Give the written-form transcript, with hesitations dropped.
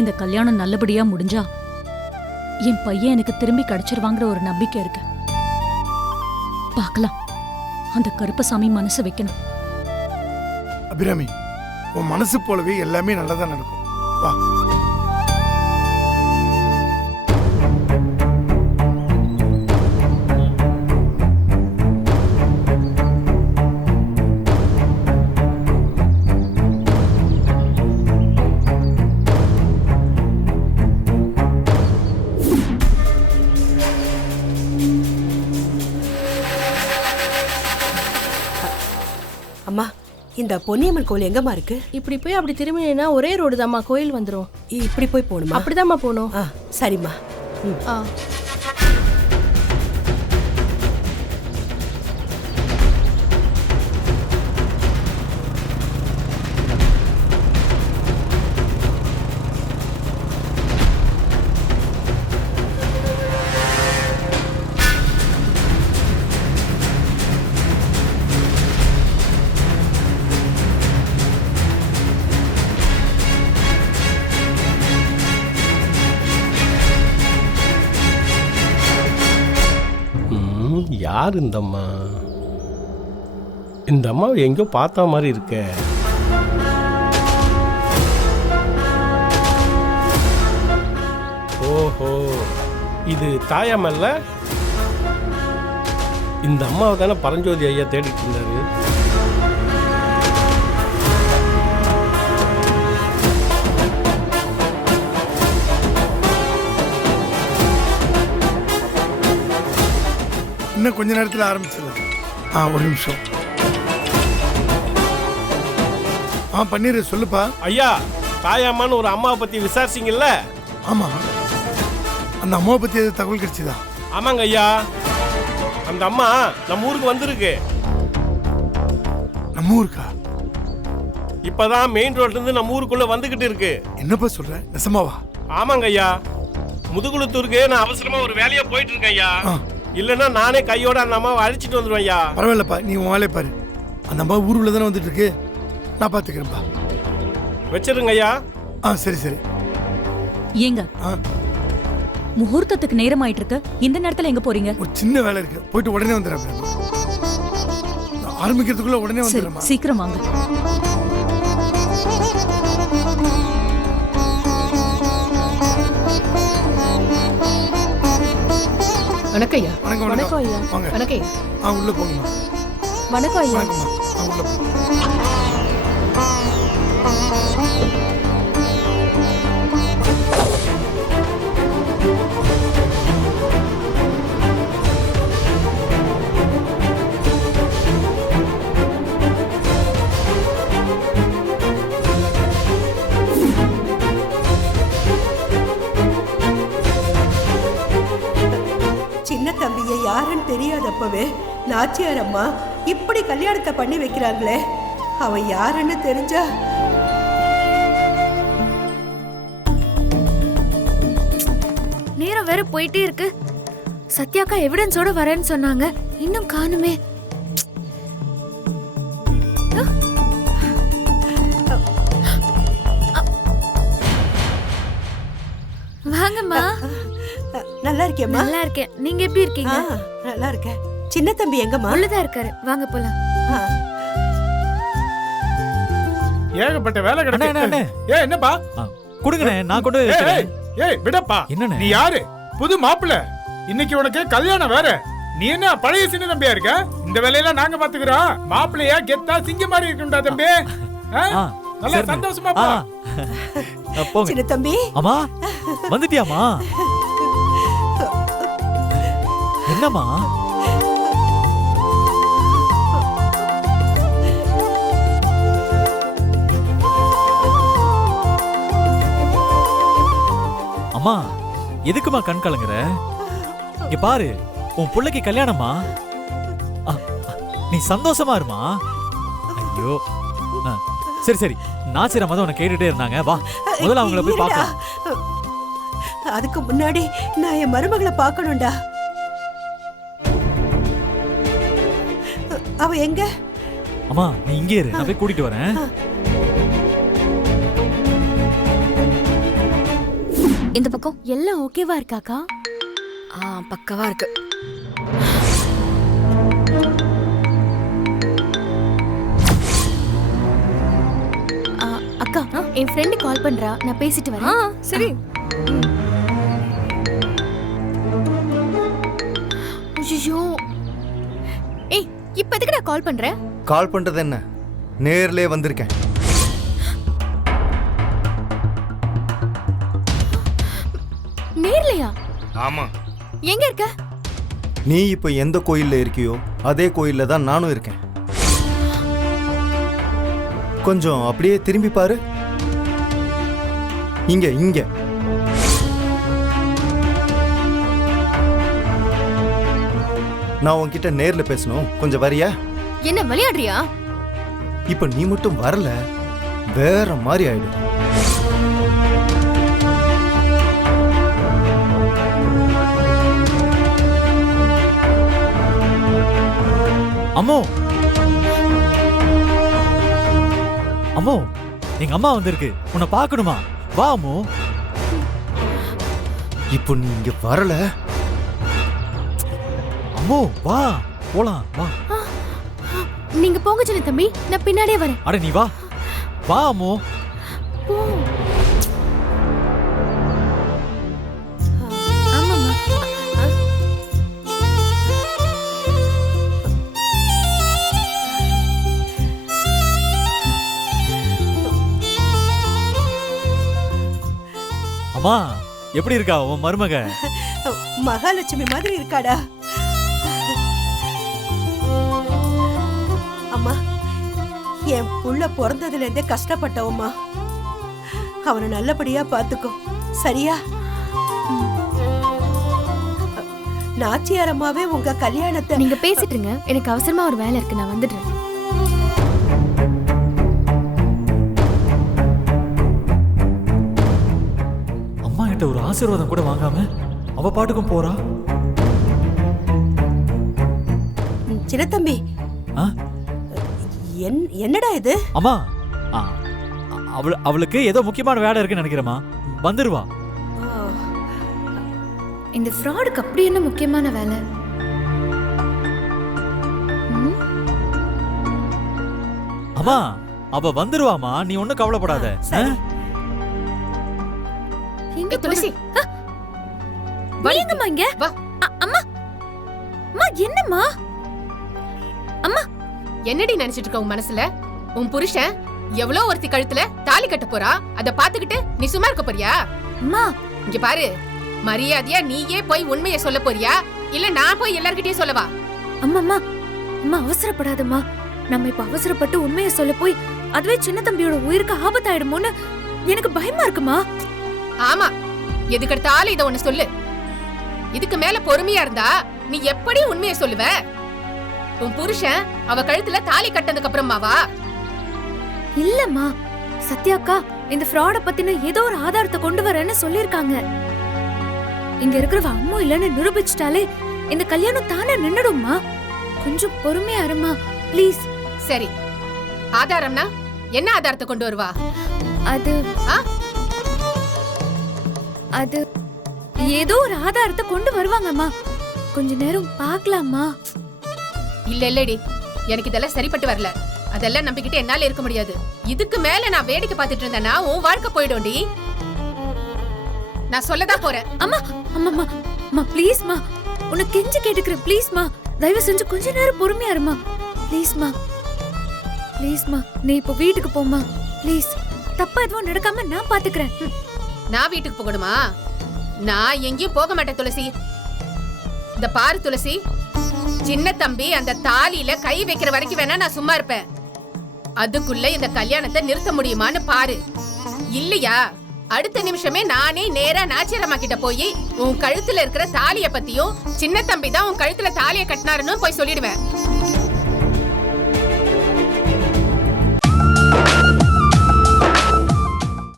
இந்த கல்யாணம் நல்லபடியா முடிஞ்சா என் பையன் எனக்கு திரும்பி கிடைச்சிருவாங்கிற ஒரு நம்பிக்கை இருக்கு. பார்க்கலாம். அந்த கருப்பசாமி மனசு வைக்கணும். அபிராமி, உன் மனசு போலவே எல்லாமே நல்லதா நடக்கும். வா. அம்மா, இந்த பொன்னியம்மன் கோயில் எங்கம்மா இருக்கு? இப்படி போய் அப்படி திரும்பினா ஒரே ரோடு தாம்மா, கோயில் வந்துரும். இப்படி போய் போகணுமா? அப்படிதாம்மா போகணும். சரிம்மா. ஆ. யார் இந்த அம்மா? இந்த அம்மாவை எங்கேயோ பார்த்த மாதிரி இருக்க. ஓஹோ, இது தாயாமல்ல? இந்த அம்மாவை தானே பரஞ்சோதி ஐயா தேடிட்டு இருந்தாரு. இன்னும் கொஞ்ச நேரத்தில் ஆரம்பிச்சிடலாம். ஒரு நிமிஷம். பன்னீர் சொல்லுப்பா. ஐயா, தாயாமான்னு ஒரு அம்மாவை பத்தி விசாரிச்சிங்கல்ல? ஆமா, அந்த அம்மாவை பத்தி எது தகவல் கிடைச்சதா? ஆமாங்க ஐயா, அந்த அம்மா நம்ம ஊருக்கு வந்திருக்கு. நம்ம ஊருக்கா? இப்பதான் மெயின் ரோட்ல இருந்து நம்ம ஊருக்குள்ள வந்துகிட்டு இருக்கு. என்னப்பா சொல்ற? நெசமாவா? ஆமாங்க ஐயா, முதுகுளத்தூருக்கு நான் அவசரமா ஒரு வேலையா போயிட்டு இருக்கேன் ஐயா. இல்லன்னா நானே கையோட அந்த அம்மாவை அழிச்சிட்டு வந்துருவேன் ஐயா. பரவாயில்லப்பா, நீ உன் வேலையை பாரு. அந்த அம்மா ஊருக்குள்ள தானே வந்துட்டு இருக்கு, நான் பாத்துக்கிறேன்ப்பா. வச்சிருங்க ஐயா. சரி சரி. ஏங்க, முகூர்த்தத்துக்கு நேரம் ஆயிட்டு இருக்கு. இந்த நேரத்துல எங்க போறீங்க? ஒரு சின்ன வேலை இருக்கு, போயிட்டு உடனே வந்துடுறேன். ஆரம்பிக்கிறதுக்குள்ள உடனே வந்துடுறேன். சீக்கிரம் வாங்க. வணக்கம் ஐயா. வணக்கம். வணக்கம் ஐயா. வாங்க. வணக்கம் ஐயா. உள்ள போங்க. வணக்கம் ஐயா. வணக்கம்மா. உள்ள போங்க. சின்ன தம்பியை யாருன்னு தெரியாதப்பவே நாச்சியார் அம்மா இப்படி கல்யாணத்தை பண்ணி வைக்கிறாங்களே, அவன் யாருன்னு தெரிஞ்சா? நேரம் வேற போயிட்டே இருக்கு. சத்யாக்கா எவிடன்ஸோட வரேன்னு சொன்னாங்க, இன்னும் காணுமே. வாங்கம்மா. நல்லா இருக்கேம்மா. நல்லா இருக்கேன். நீங்க எப்படி இருக்கீங்க? நல்லா இருக்கேன். சின்ன தம்பி எங்கம்மா? உள்ளதா இருக்காரு, வாங்க போலாம். ஏகப்பட்ட வேலை கிடக்கு. என்னப்பா? கொடுங்கண்ணே, நான் கொண்டு வைக்கிறேன். ஏய் விடப்பா. என்னண்ணே? நீ யாரு? புது மாப்பிள்ளை. இன்னைக்கு உனக்கு கல்யாணம் வேற. நீ என்ன பழைய சின்ன தம்பியா இருக்க? இந்த வேலையெல்லாம் நாங்க பாத்துக்கிறோம். மாப்பிள்ளையா கெத்தா சிங்க மாதிரி இருக்கும்டா தம்பி. நல்லா சந்தோஷமா போ. போங்க. சின்ன தம்பி. அம்மா வந்துட்டியாமா? என்னம்மா? அம்மா எதுக்குமா கண் கலங்குற? இங்க பாரு, உன் பிள்ளைக்கு கல்யாணமா? நீ சந்தோஷமா இருமா. ஐயோ, சரி சரி, நாச்சிர மதம் உன்னை கேட்டுட்டே இருந்தாங்க. வா முதல்ல அவங்கள போய் பார்க்கலாம். அதுக்கு முன்னாடி நான் என் மருமகளை பார்க்கணும்டா. அவ எங்க? அம்மா நீ இங்கே இரு, நான் போய் கூட்டிட்டு வரேன். இந்த பக்கம் எல்லாம் ஓகேவா இருக்காக்கா? பக்கவா இருக்கு. அக்கா, என் ஃப்ரெண்ட் கால் பண்றா, நான் பேசிட்டு வரேன். சரி. ஐயோ, ஏய், இப்ப எதுக்கு நான் கால் பண்றேன்? கால் பண்றது என்ன, நேர்லயே வந்திருக்கேன். நேர்லையா? ஆமா. எங்க இருக்க? நீ இப்ப எந்த கோயில்ல இருக்கியோ அதே கோயில்ல தான் நானும் இருக்கேன். கொஞ்சம் அப்படியே திரும்பி பாரு. இங்க இங்க. நான் உன்கிட்ட நேர்ல பேசணும், கொஞ்சம் வரியா? என்ன விளையாடுறியா? இப்ப நீ மட்டும் வரல, வேற மாதிரி ஆயிடும். அம்மோ அம்மோ, எங்க அம்மா வந்திருக்கு, உன்னை பார்க்கணுமா? வா அம்மோ. இப்போ நீ இங்க வரல. அம்மோ வா, போலாம் வா. நீங்க போங்க சின்ன தம்பி, நான் பின்னாடியே வரேன். அட நீ வா, வா அம்மோ. போ. ஆமாம்மா. அம்மா, எப்படி இருக்கா உன் மருமக? மகாலட்சுமி மாதிரி இருக்காடா. அம்மா, என் புள்ள பிறந்ததுல இருந்தே கஷ்டப்பட்டவம்மா. அவனை நல்லபடியா பாத்துக்கோ, சரியா? நாச்சியார் அம்மாவே உங்க கல்யாணத்தை. நீங்க பேசிட்டு இருங்க, எனக்கு அவசரமா ஒரு வேலை இருக்கு, நான் வந்துடுறேன். அம்மா கிட்ட ஒரு ஆசீர்வாதம் கூட வாங்காம அவ பாட்டுக்கும் போறா. சின்ன தம்பி, ஆ? என்னடா இது? அம்மா, ஆ, அவளுக்கு ஏதோ முக்கியமான வேலை இருக்குன்னு நினைக்கிறேம்மா, வந்துருவா. இந்த ஃப்ராடுக்கு அப்படி என்ன முக்கியமான வேலை? அம்மா, அவ வந்துருவாமா, நீ ஒண்ணும் கவலைப்படாத. எங்க துளசி? வாங்கம்மா இங்க. வா. அம்மா, அம்மா என்னம்மா? அம்மா, என்னடி நினைச்சிட்டு இருக்க உன் மனசுல? உன் புருஷன் எவ்வளவு ஒருத்தி கழுத்துல தாலி கட்ட போறா, அத பாத்துக்கிட்டு நீ சும்மா இருக்க போறியா? அம்மா இங்க பாரு, மரியாதையா நீயே போய் உண்மையை சொல்ல போறியா, இல்ல நான் போய் எல்லார்கிட்டயும் சொல்லவா? அம்மா அம்மா அம்மா, அவசரப்படாதம்மா. நம்ம இப்ப அவசரப்பட்டு உண்மையை சொல்ல போய் அதுவே சின்ன தம்பியோட உயிருக்கு ஆபத்தாயிடுமோன்னு எனக்கு பயமா இருக்குமா. ஆமா, எதுக்கெடுத்தாலும் இத ஒண்ணு சொல்லு. இதுக்கு மேல பொறுமையா இருந்தா நீ எப்படி உண்மையை சொல்லுவ? உன் புருஷன் அவ கழுத்துல தாலி கட்டதுக்கு அப்புறமாவா? இல்லம்மா, சத்யாக்கா இந்த ஃப்ராட பத்தின ஏதோ ஒரு ஆதாரத்தை கொண்டு வரேன்னு சொல்லிருக்காங்க. இங்க இருக்கிறவ அம்மா இல்லன்னு நிரூபிச்சிட்டாலே இந்த கல்யாணம் தானே நின்னுடும்மா. கொஞ்சம் பொறுமையா இருமா ப்ளீஸ். சரி, ஆதாரம்னா என்ன ஆதாரத்தை கொண்டு வருவா? அது ஏதோ ஒரு ஆதாரத்தை கொண்டு வருவாங்கம்மா. கொஞ்ச நேரம் பார்க்கலாமா? இல்ல இல்லடி, எனக்கு இதெல்லாம் சரிப்பட்டு வரல. அதெல்லாம் நம்பிக்கிட்டு என்னால இருக்க முடியாது. இதுக்கு மேல நான் வேடிக்கை பார்த்துட்டு இருந்தேன்னா உன் வாழ்க்கை போயிடும்டி. நான் சொல்லதான் போறேன். அம்மா அம்மா அம்மா ப்ளீஸ்மா, உன்னை கெஞ்சி கேட்டுக்கிறேன் ப்ளீஸ்மா. தயவு செஞ்சு கொஞ்ச நேரம் பொறுமையா இருமா ப்ளீஸ்மா. ப்ளீஸ்மா, நீ இப்போ வீட்டுக்கு போமா ப்ளீஸ். தப்பா எதுவும் நடக்காம நான் பாத்துக்கிறேன். நான் வீட்டுக்கு போகணுமா? நான் எங்கேயும் போக மாட்டேன் துளசி. இந்த பாரு துளசி, சின்ன தம்பி அந்த தாலியில கை வைக்கிற வரைக்கும் வேணா நான் சும்மா இருப்பேன். அதுக்குள்ள இந்த கல்யாணத்தை நிறுத்த முடியுமான்னு பாரு. இல்லையா அடுத்த நிமிஷமே நானே நேரா நாச்சியரம்மா கிட்ட போய் உன் கழுத்துல இருக்கிற தாலிய பத்தியும் சின்ன தம்பி தான் உன் கழுத்துல தாலிய கட்டினாருன்னு போய் சொல்லிடுவேன்.